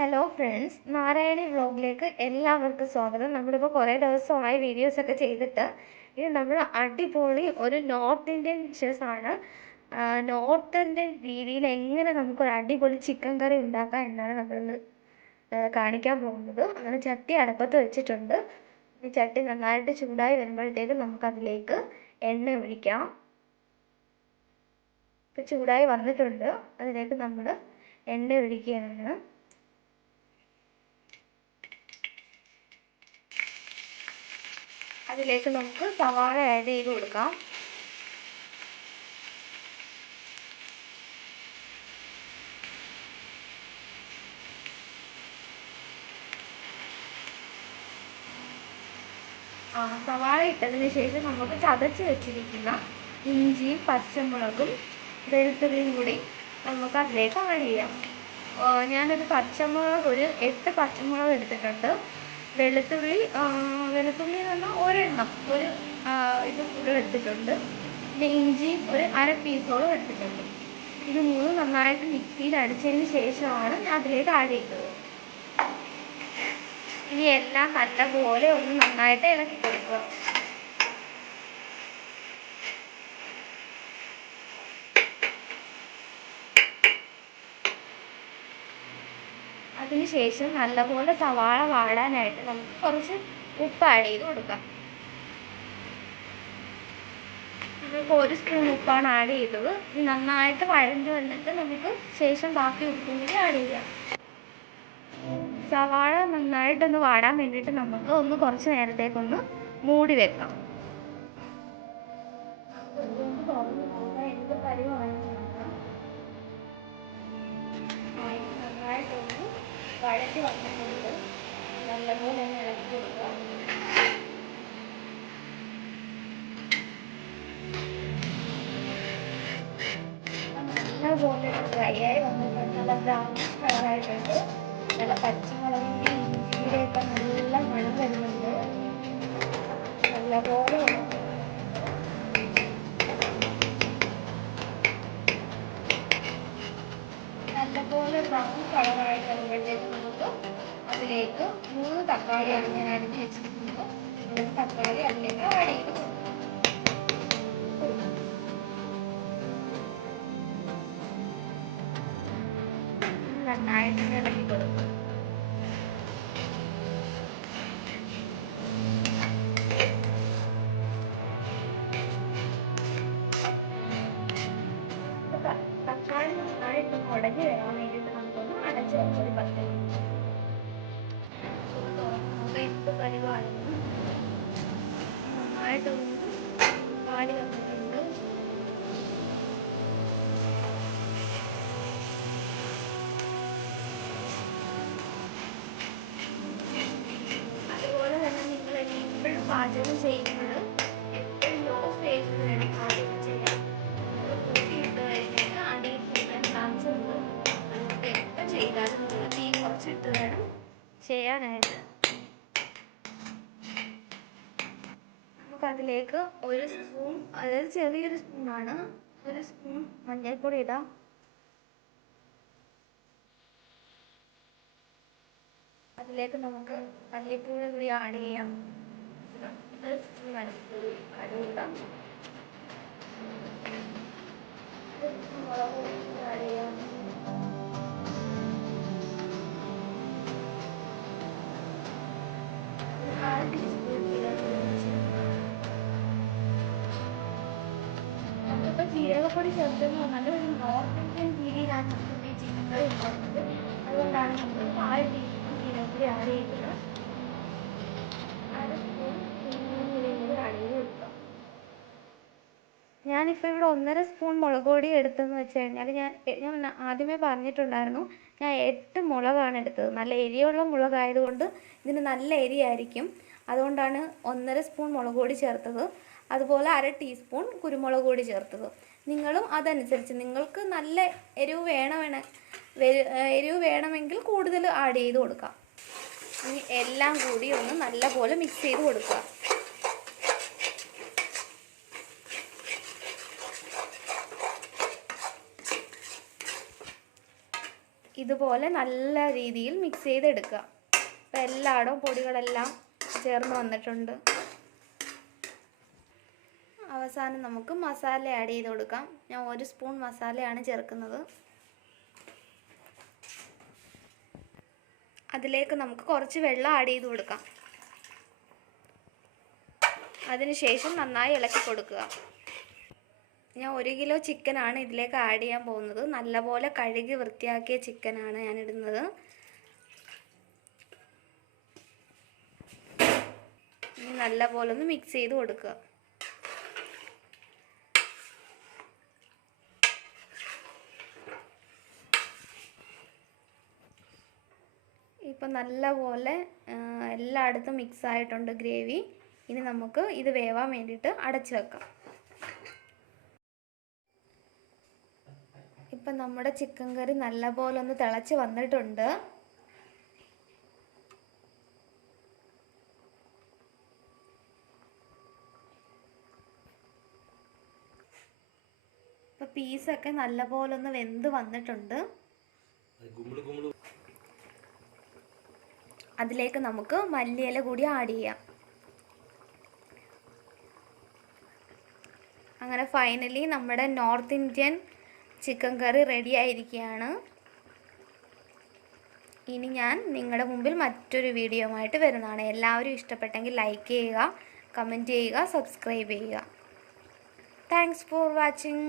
Hello friends, Narayani വ്ളോഗിലേക്ക് എല്ലാവർക്കും സ്വാഗതം. നമ്മളിപ്പോൾ കുറേ ദിവസമായി വീഡിയോസൊക്കെ ചെയ്തിട്ട് ഇത് നമ്മൾ അടിപൊളി ഒരു നോർത്ത് ഇന്ത്യൻ ഡിഷസാണ്. നോർത്ത് ഇന്ത്യൻ രീതിയിൽ എങ്ങനെ നമുക്കൊരു അടിപൊളി ചിക്കൻ കറി ഉണ്ടാക്കാം എന്നാണ് നമ്മളിന്ന് കാണിക്കാൻ പോകുന്നത്. അങ്ങനെ ചട്ടി അടുപ്പത്ത് വെച്ചിട്ടുണ്ട്. ഈ ചട്ടി നന്നായിട്ട് ചൂടായി വരുമ്പോഴത്തേക്ക് നമുക്കതിലേക്ക് എണ്ണ ഒഴിക്കാം. ഇപ്പം ചൂടായി വന്നിട്ടുണ്ട്. അതിലേക്ക് നമ്മൾ എണ്ണ ഒഴിക്കുകയാണ്. അതിലേക്ക് നമുക്ക് സവാള ആഡ് ചെയ്ത് കൊടുക്കാം. സവാള ഇട്ടതിന് ശേഷം നമുക്ക് ചതച്ച് വെച്ചിരിക്കുന്ന ഇഞ്ചിയും പച്ചമുളകും വെളുത്തുള്ളിയും കൂടി നമുക്ക് അതിലേക്ക് ആഡ് ചെയ്യാം. ഞാനൊരു പച്ചമുളക് ഒരു 8 പച്ചമുളക് എടുത്തിട്ടുണ്ട്. വെളുത്തുള്ളി എന്ന് പറഞ്ഞാൽ ഒരെണ്ണം ഇത് ഫുള്ളും എടുത്തിട്ടുണ്ട്. പിന്നെ ഇഞ്ചി ഒരു അര പീസോളം എടുത്തിട്ടുണ്ട്. ഇത് മൂന്നും നന്നായിട്ട് മിക്സിയിൽ അടിച്ചതിന് ശേഷമാണ് ഞാൻ അതിലേക്ക് ആഡ് ചെയ്തത്. ഇനി എല്ലാം നല്ലപോലെ ഒന്ന് നന്നായിട്ട് ഇളക്കി കൊടുക്കുക. അതിനുശേഷം നല്ലപോലെ സവാള വാടാനായിട്ട് നമുക്ക് കുറച്ച് ഉപ്പ് ആഡ് ചെയ്ത് കൊടുക്കാം. നമുക്ക് 1 സ്പൂൺ ഉപ്പാണ് ആഡ് ചെയ്തത്. ഇത് നന്നായിട്ട് വഴഞ്ഞു വന്നിട്ട് നമുക്ക് ശേഷം ബാക്കി ഉപ്പും കൂടി ആഡ് ചെയ്യാം. സവാള നന്നായിട്ടൊന്ന് വാടാൻ വേണ്ടിയിട്ട് നമുക്ക് കുറച്ച് നേരത്തേക്കൊന്ന് മൂടി വെക്കാം. എന്ത് നന്നായിട്ടൊന്ന് വഴറ്റി വന്നിട്ടുണ്ട്. നല്ലപോലെ ഇളക്കി കൊടുക്കുക. നല്ലപോലെ ഡ്രൈ ആയി വന്നിട്ടുണ്ട്. നല്ല ബ്രൗണിഷ് കളറായിട്ടുണ്ട്. നല്ല പച്ചമുളകിൻ്റെ ഇഞ്ചിയുടെയൊക്കെ നല്ല മണം വരുന്നുണ്ട്. നല്ലപോലെ ബ്രൗൺ കളറായിട്ട് വരുമ്പോഴത്തേക്ക് നമുക്ക് അതിലേക്ക് 3 തക്കാളിയാണ് ഞാൻ അരിഞ്ഞ് വെച്ചിരിക്കുന്നത്. 3 തക്കാളി അതിലേക്ക് ആഡ് ചെയ്ത് കൊടുക്കും. നന്നായിട്ട് ഇളക്കി കൊടുക്കും. തക്കാളി നന്നായിട്ട് ഉടഞ്ഞ് വരാൻ വേണ്ടിയിട്ട് നമുക്കൊന്ന് അടച്ച് വെച്ച് ഒരു 10 മിനിറ്റ് എന്ത് പരിപാടിയും നന്നായിട്ടൊന്ന് വാടി വന്നിട്ടുണ്ട്. അതുപോലെ തന്നെ നിങ്ങൾ എപ്പോഴും പാചകം ചെയ്യുന്നത് എപ്പോഴും ലോ സ്റ്റേജിൽ വേണം പാചകം ചെയ്യാൻ. കൂട്ടിയിട്ട് കഴിഞ്ഞാൽ അടിയിൽ കൂട്ടാൻ ചാൻസ് ഉണ്ട്. അതുകൊണ്ട് എപ്പോൾ ചെയ്താലും നിങ്ങൾ തീ കുറച്ചിട്ട് വേണം ചെയ്യാനായിട്ട്. നമുക്കതിലേക്ക് 1 സ്പൂൺ, അതായത് ചെറിയൊരു സ്പൂണാണ്, 1 സ്പൂൺ മഞ്ഞൾപ്പൊടി ഇടാം. അതിലേക്ക് നമുക്ക് മല്ലിപ്പൊടി കൂടി ആഡ് ചെയ്യാം. 1 സ്പൂൺ മല്ലിപ്പൊടി ആഡ് ചെയ്യാം. 1 സ്പൂൺ മുളക് പൊടി ആഡ് ചെയ്യാം. ഒരു 1/2 ടീസ്പൂൺ ജീരകപ്പൊടി. നമ്മളിപ്പോൾ ജീരകപ്പൊടി ചേർത്തെന്ന് പറഞ്ഞാൽ ഒരു നോർത്ത് ഇന്ത്യൻ രീതിയിലാണ് നമ്മൾ ഈ ചിക്കൻ കറി ഉണ്ടാക്കുന്നത്. അതുകൊണ്ടാണ് നമ്മൾ 1/2 ടീസ്പൂൺ ജീരകപ്പൊടി ആഡ് ചെയ്തത്. 1/2 സ്പൂൺ കുരുമുളകും കൂടി ആഡ് ചെയ്ത് കൊടുക്കുക. ഞാനിപ്പോൾ ഇവിടെ 1.5 സ്പൂൺ മുളക് പൊടി എടുത്തതെന്ന് വെച്ച് കഴിഞ്ഞാൽ ഞാൻ ആദ്യമേ പറഞ്ഞിട്ടുണ്ടായിരുന്നു, ഞാൻ 8 മുളകാണ് എടുത്തത്. നല്ല എരിയുള്ള മുളകായതുകൊണ്ട് ഇതിന് നല്ല എരിയായിരിക്കും. അതുകൊണ്ടാണ് 1.5 സ്പൂൺ മുളക് പൊടി ചേർത്തത്. അതുപോലെ 1/2 ടീസ്പൂൺ കുരുമുളക് പൊടി ചേർത്തത്. നിങ്ങളും അതനുസരിച്ച് നിങ്ങൾക്ക് നല്ല എരിവ് വേണമെങ്കിൽ കൂടുതൽ ആഡ് ചെയ്ത് കൊടുക്കാം. ഇനി എല്ലാം കൂടി ഒന്ന് നല്ലപോലെ മിക്സ് ചെയ്ത് കൊടുക്കുക. ഇതുപോലെ നല്ല രീതിയിൽ മിക്സ് ചെയ്തെടുക്കുക. അപ്പോൾ എല്ലായിടവും പൊടികളെല്ലാം ചേർന്ന് വന്നിട്ടുണ്ട്. അവസാനം നമുക്ക് മസാല ആഡ് ചെയ്ത് കൊടുക്കാം. ഞാൻ 1 സ്പൂൺ മസാലയാണ് ചേർക്കുന്നത്. അതിലേക്ക് നമുക്ക് കുറച്ച് വെള്ളം ആഡ് ചെയ്ത് കൊടുക്കാം. അതിനുശേഷം നന്നായി ഇളക്കി കൊടുക്കുക. ഞാൻ 1 കിലോ ചിക്കനാണ് ഇതിലേക്ക് ആഡ് ചെയ്യാൻ പോകുന്നത്. നല്ലപോലെ കഴുകി വൃത്തിയാക്കിയ ചിക്കനാണ് ഞാൻ ഇടുന്നത്. ഇനി നല്ലപോലെ ഒന്ന് മിക്സ് ചെയ്ത് കൊടുക്കുക. ഇപ്പം നല്ലപോലെ എല്ലായിടത്തും മിക്സ് ആയിട്ടുണ്ട് ഗ്രേവി. ഇനി നമുക്ക് ഇത് വേവാൻ വേണ്ടിയിട്ട് അടച്ചു വെക്കാം. ഇപ്പം നമ്മുടെ ചിക്കൻ കറി നല്ലപോലെ ഒന്ന് തിളച്ച് വന്നിട്ടുണ്ട്. ഇപ്പം പീസൊക്കെ നല്ലപോലെ ഒന്ന് വെന്ത് വന്നിട്ടുണ്ട്. അതിലേക്ക് നമുക്ക് മല്ലിയില കൂടി ആഡ് ചെയ്യാം. അങ്ങനെ ഫൈനലി നമ്മുടെ നോർത്ത് ഇന്ത്യൻ ചിക്കൻ കറി റെഡി ആയിരിക്കുകയാണ്. ഇനി ഞാൻ നിങ്ങളുടെ മുമ്പിൽ മറ്റൊരു വീഡിയോ ആയിട്ട് വരുന്നതാണ്. എല്ലാവരും ഇഷ്ടപ്പെട്ടെങ്കിൽ ലൈക്ക് ചെയ്യുക, കമൻറ്റ് ചെയ്യുക, സബ്സ്ക്രൈബ് ചെയ്യുക. Thanks for watching.